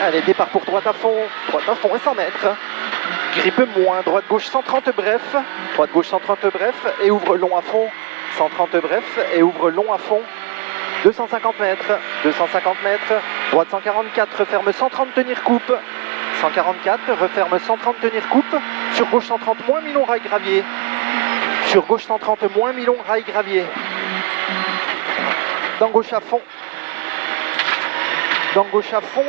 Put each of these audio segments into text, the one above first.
Allez, départ pour droite à fond et 100 mètres. Grippe moins, droite-gauche 130 bref, droite-gauche 130 bref et ouvre long à fond, 130 bref et ouvre long à fond, 250 mètres, droite 144, referme 130, tenir coupe, 144, referme 130, tenir coupe, sur gauche 130, moins mi-long, rail gravier, sur gauche 130, moins mi-long, rail gravier, dans gauche à fond,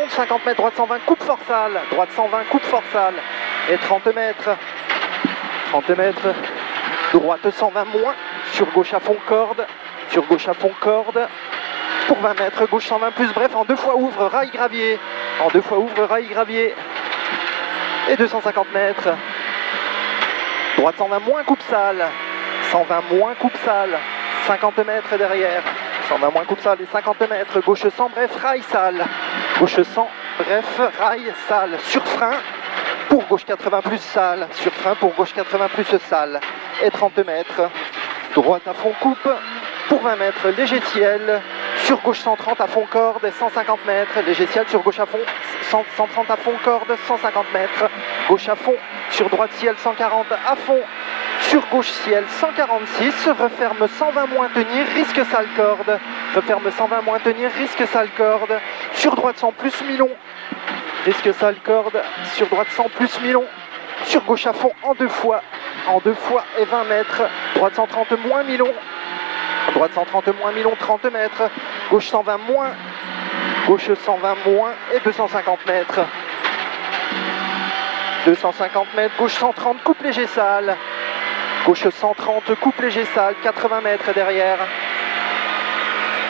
50 mètres, droite 120, coupe forsale, droite 120, coupe forsale, et 30 mètres, droite 120 moins, sur gauche à fond corde, pour 20 mètres, gauche 120 plus bref, en 2 fois ouvre, rail gravier, et 250 mètres, droite 120 moins, coupe sale, 50 mètres derrière, 120 moins coupe sale et 50 mètres, gauche 100 bref, rail sale, sur frein, pour gauche 80 plus sale, et 30 mètres, droite à fond coupe, pour 20 mètres, léger ciel, sur gauche 130 à fond corde, 150 mètres, léger ciel, sur gauche à fond, 130 à fond corde, 150 mètres, gauche à fond, sur droite ciel 140 à fond, sur gauche ciel 146, referme 120 moins tenir, risque sale corde, sur droite 100 plus mi-long, risque sale corde, sur droite 100 plus mi-long, sur gauche à fond en deux fois et 20 mètres, droite 130 moins mi-long, 30 mètres, gauche 120 moins et 250 mètres, gauche 130, coupe léger sale, 80 mètres derrière,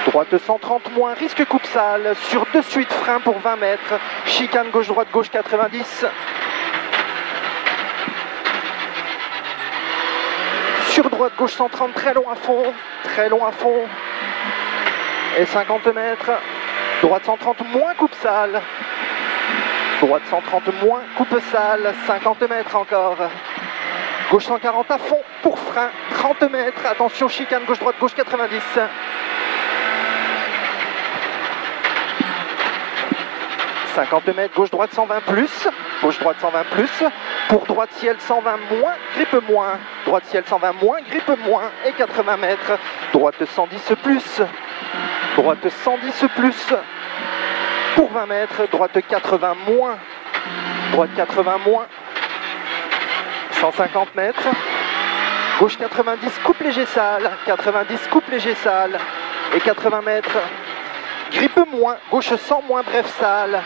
droite 130 moins, risque coupe sale, sur de suite frein pour 20 mètres, chicane gauche-droite, gauche 90, sur droite gauche 130, très long à fond, et 50 mètres, droite 130 moins, coupe sale, 50 mètres encore, gauche 140 à fond, pour frein, 30 mètres, attention chicane gauche-droite, gauche 90, 50 mètres, gauche-droite 120 plus, pour droite ciel 120 moins, grippe moins, et 80 mètres, droite 110 plus, pour 20 mètres, droite 80 moins, 150 mètres, gauche 90, coupe léger sale, et 80 mètres, grippe moins, gauche 100 moins bref sale,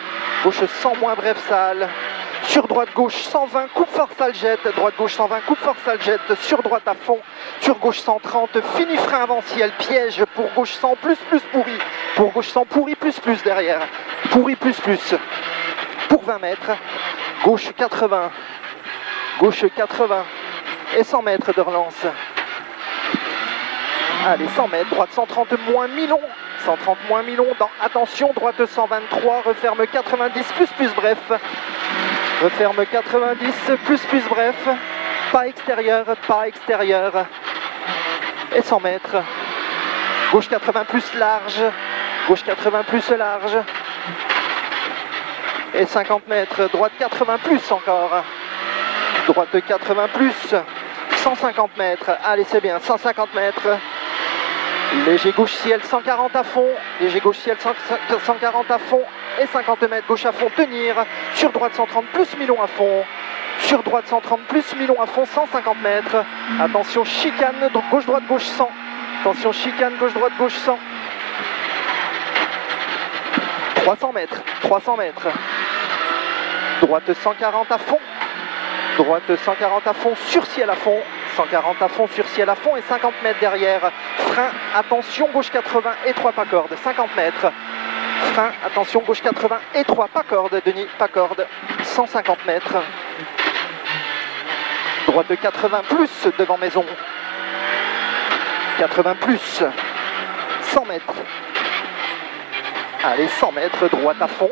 sur droite gauche 120, coupe forsale jette, sur droite à fond, sur gauche 130, fini frein avant ciel, piège, pour gauche 100 plus pourri, plus derrière, pour 20 mètres, gauche 80, et 100 mètres de relance. Allez, 100 mètres, droite 130 moins mi-long, dans attention, droite 123, referme 90 plus bref, pas extérieur, et 100 mètres, gauche 80 plus large, et 50 mètres, droite 80 plus encore, 150 mètres, allez c'est bien, 150 mètres, léger gauche ciel 140 à fond, et 50 mètres, gauche à fond, tenir, sur droite 130 plus mi-long à fond, 150 mètres, attention chicane, gauche-droite, gauche 100, 300 mètres, droite 140 à fond, sur ciel à fond, et 50 mètres derrière, frein, attention, gauche 80 et 3 pas corde, 50 mètres, frein, attention, gauche 80 et 3 pas corde, Denis, pas corde, 150 mètres, droite 80 plus devant maison, 80 plus, 100 mètres, allez 100 mètres, droite à fond,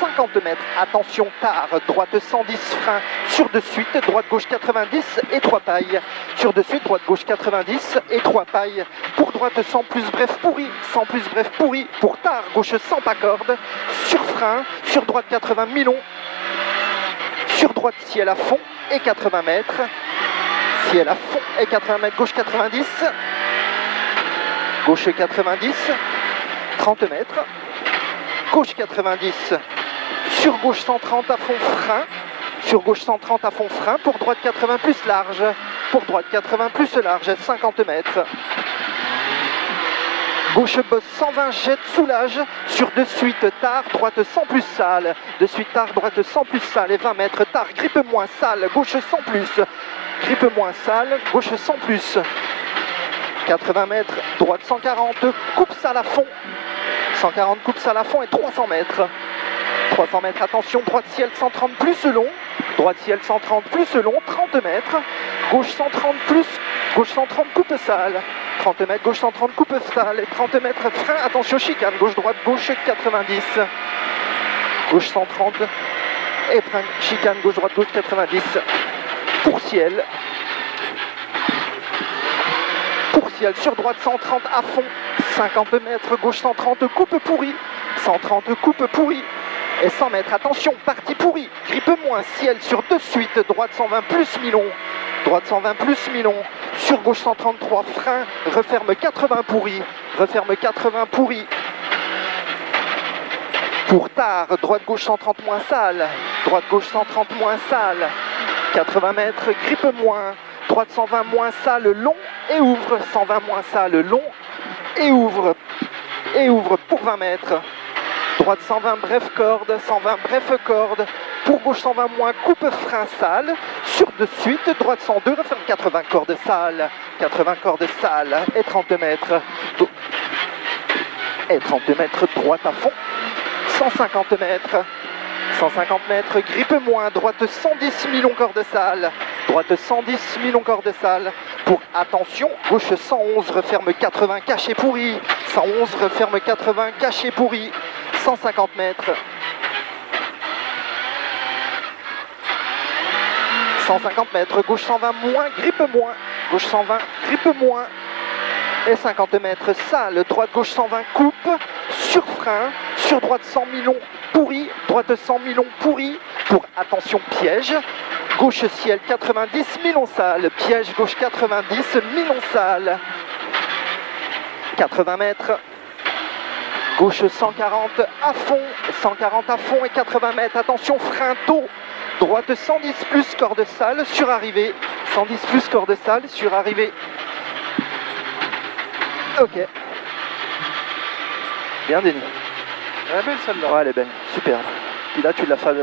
50 mètres, attention tard, droite 110 frein, sur de suite, droite gauche 90 et 3 pailles, sur de suite, droite-gauche 90 et 3 pailles pour droite 100 plus bref pourri, 100 plus bref pourri pour tard, gauche 100 pas corde, sur frein, sur droite 80 milon, sur droite ciel à fond et 80 mètres, ciel à fond et 80 mètres, gauche 90, gauche 90, 30 mètres, gauche 90, sur gauche 130 à fond frein, sur gauche 130 à fond frein, pour droite 80 plus large, pour droite 80 plus large, 50 mètres. Gauche bosse 120 jette soulage, sur de suite tard, droite 100 plus sale, de suite tard, droite 100 plus sale et 20 mètres, tard, grippe moins sale, gauche 100 plus, grippe moins sale, gauche 100 plus, 80 mètres, droite 140, coupe sale à fond, 140 coupe sale à fond et 300 mètres. 300 mètres, attention, droite ciel 130 plus long, droite ciel 130 plus long, 30 mètres, gauche 130 plus, gauche 130 coupe sale, 30 mètres, gauche 130 coupe sale, et 30 mètres, frein, attention, chicane, gauche-droite, gauche 90, gauche 130, et frein, chicane, gauche-droite, gauche 90, pour ciel, sur droite 130 à fond, 50 mètres, gauche 130, coupe pourri, 130 coupe pourri, et 100 mètres, attention, partie pourrie, grippe moins, ciel sur de suite, droite 120 plus milon, droite 120 plus milon, sur gauche 133, frein, referme 80 pourri, referme 80 pourri, pour tard, droite gauche 130 moins sale, droite gauche 130 moins sale, 80 mètres, grippe moins, droite 120 moins sale, long et ouvre, 120 moins sale, long et ouvre pour 20 mètres. Droite 120 bref corde, 120 bref corde, pour gauche 120 moins coupe frein sale, sur de suite, droite 102, referme 80 cordes sale, 80 cordes sale et 30 mètres, droite à fond, 150 mètres, 150 mètres, grippe moins, droite 110 millions cordes sale, droite 110 millions cordes sale, pour attention, gauche 111, referme 80 cachets pourris, 111, referme 80 cachets pourris, 150 mètres, 150 mètres, gauche 120 moins, grippe moins, gauche 120, grippe moins, et 50 mètres, sale, droite gauche 120 coupe, sur frein, sur droite 100 millions pourri, droite 100 millions pourri, pour attention piège, gauche ciel 90 millions sale, piège gauche 90 millions sale, 80 mètres, gauche 140 à fond, 140 à fond et 80 mètres, attention frein tôt, droite 110 plus corde sale, sur arrivée, 110 plus corde sale, sur arrivée. Ok. Bien Denis. Elle est belle celle-là. Ouais, elle est belle, superbe. Puis là tu l'as fait,